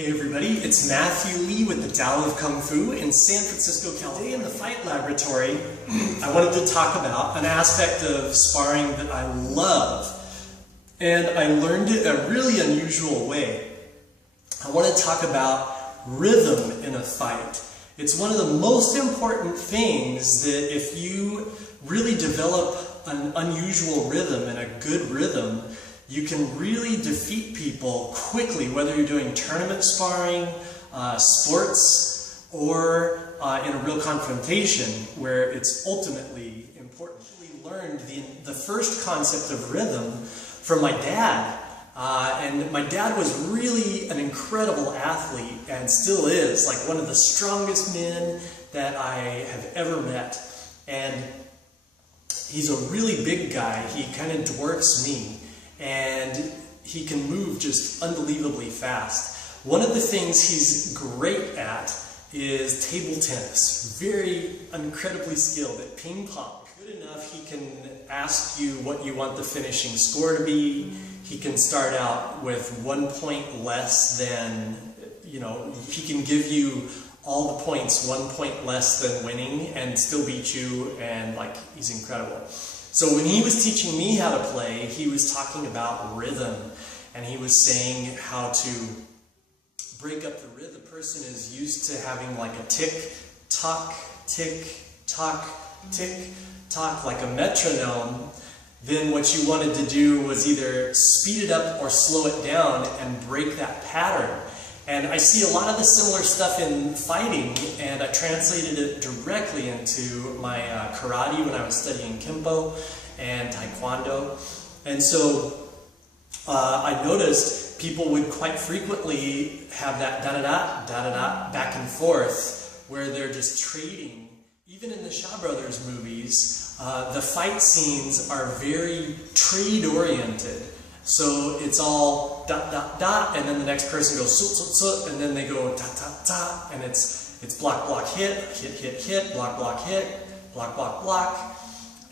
Hey everybody, it's Matthew Lee with the Tao of Kung Fu in San Francisco, California. Today in the Fight Laboratory, I wanted to talk about an aspect of sparring that I love, and I learned it a really unusual way. I want to talk about rhythm in a fight. It's one of the most important things that if you really develop an unusual rhythm and a good rhythm, you can really defeat people quickly, whether you're doing tournament sparring, sports, or in a real confrontation where it's ultimately important. We learned the first concept of rhythm from my dad. And my dad was really an incredible athlete and still is, like one of the strongest men that I have ever met. And he's a really big guy. He kind of dwarfs me. And he can move just unbelievably fast. One of the things he's great at is table tennis. Very incredibly skilled at ping pong. Good enough, he can ask you what you want the finishing score to be. He can start out with 1 point less than, he can give you all the points 1 point less than winning and still beat you, and he's incredible. So when he was teaching me how to play, he was talking about rhythm, and he was saying how to break up the rhythm. The person is used to having like a tick, tock, tick, tock, like a metronome. Then what you wanted to do was either speed it up or slow it down and break that pattern. And I see a lot of the similar stuff in fighting, and I translated it directly into my karate when I was studying Kempo and Taekwondo. And so I noticed people would quite frequently have that da-da-da, da-da-da, back and forth, where they're just trading. Even in the Shaw Brothers movies, the fight scenes are very trade-oriented. So it's all dot, dot, dot, and then the next person goes sut, sut, sut, and then they go ta, ta, ta, and it's block, block, hit, hit, hit, hit, block, block, hit, block, block, block,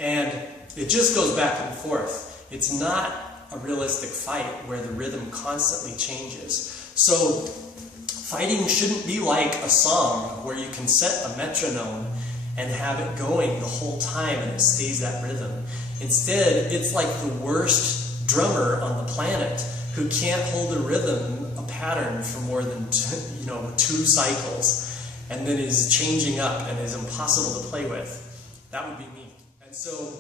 and it just goes back and forth. It's not a realistic fight where the rhythm constantly changes. So fighting shouldn't be like a song where you can set a metronome and have it going the whole time and it stays that rhythm. Instead, it's like the worst drummer on the planet who can't hold a rhythm, a pattern for more than 2 cycles, and then is changing up and is impossible to play with. That would be me. And so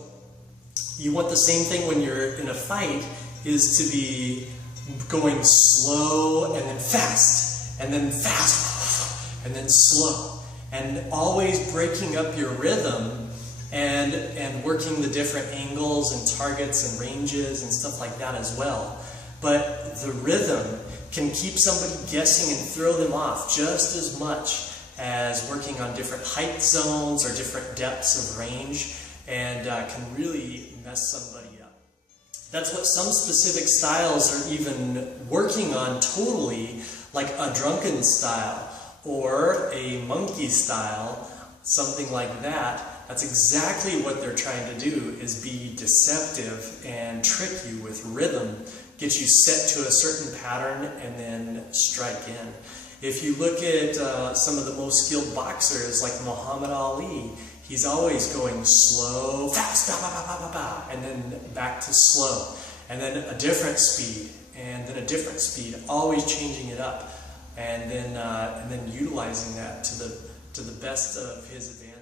you want the same thing when you're in a fight, is to be going slow and then fast, and then fast, and then slow, and always breaking up your rhythm and working the different angles and targets and ranges and stuff like that as well. But the rhythm can keep somebody guessing and throw them off just as much as working on different height zones or different depths of range, and can really mess somebody up. That's what some specific styles are even working on totally, like a drunken style or a monkey style, something like that. That's exactly what they're trying to do, is be deceptive and trick you with rhythm, get you set to a certain pattern and then strike in. If you look at some of the most skilled boxers like Muhammad Ali, he's always going slow, fast, bah, bah, bah, bah, bah, and then back to slow, and then a different speed, and then a different speed, always changing it up, and then utilizing that to the best of his advantage.